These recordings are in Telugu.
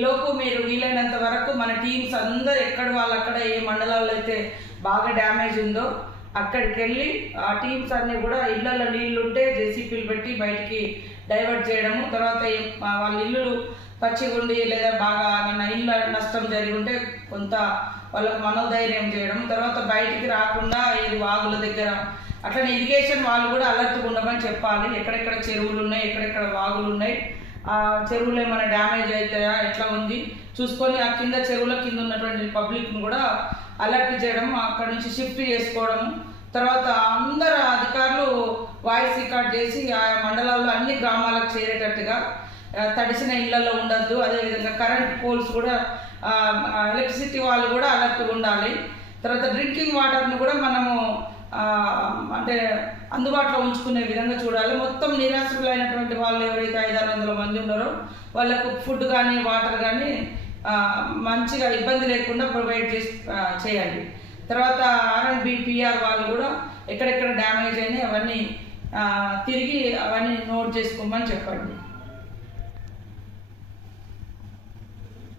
లోపు మీరు వీలైనంత వరకు మన టీమ్స్ అందరు ఎక్కడ వాళ్ళు అక్కడ ఏ మండలాల్లో అయితే బాగా డ్యామేజ్ ఉందో అక్కడికి వెళ్ళి ఆ టీమ్స్ అన్నీ కూడా ఇళ్ళలో నీళ్ళు ఉంటే జేసీపీలు పెట్టి బయటికి డైవర్ట్ చేయడము తర్వాత వాళ్ళ ఇల్లు పచ్చిగుండి లేదా బాగా మన ఇళ్ళ నష్టం జరిగి ఉంటే కొంత వాళ్ళకు మనోధైర్యం చేయడం తర్వాత బయటికి రాకుండా ఇది వాగుల దగ్గర అట్లనే ఇరిగేషన్ వాళ్ళు కూడా అలర్ట్గా ఉండమని చెప్పాలి. ఎక్కడెక్కడ చెరువులు ఉన్నాయి ఎక్కడెక్కడ వాగులు ఉన్నాయి ఆ చెరువులు ఏమైనా డ్యామేజ్ అవుతాయా ఎట్లా ఉంది? చూసుకొని ఆ కింద చెరువుల కింద ఉన్నటువంటి పబ్లిక్ను కూడా అలర్ట్ చేయడం అక్కడ నుంచి షిఫ్ట్ చేసుకోవడం తర్వాత అందరు అధికారులు వాయిస్ రికార్డ్ చేసి ఆ మండలాల్లో అన్ని గ్రామాలకు చేరేటట్టుగా తడిసిన ఇళ్ళలో ఉండద్దు. అదేవిధంగా కరెంట్ పోల్స్ కూడా ఎలక్ట్రిసిటీ వాళ్ళు కూడా అలర్ట్గా ఉండాలి. తర్వాత డ్రింకింగ్ వాటర్ను కూడా మనం అంటే అందుబాటులో ఉంచుకునే విధంగా చూడాలి. మొత్తం నిరాశ్రులైనటువంటి వాళ్ళు ఎవరైతే ఐదారు వందల మంది ఉన్నారో వాళ్ళకు ఫుడ్ కానీ వాటర్ కానీ మంచిగా ఇబ్బంది లేకుండా ప్రొవైడ్ చేసి చేయండి. తర్వాత ఆర్ఎన్బిపిఆర్ వాళ్ళు కూడా ఎక్కడెక్కడ డ్యామేజ్ అయినాయి అవన్నీ తిరిగి అవన్నీ నోట్ చేసుకోమని చెప్పండి.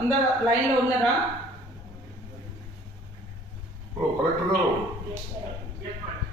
అందరు లైన్లో ఉన్నారా? కలెక్టర్ గారు.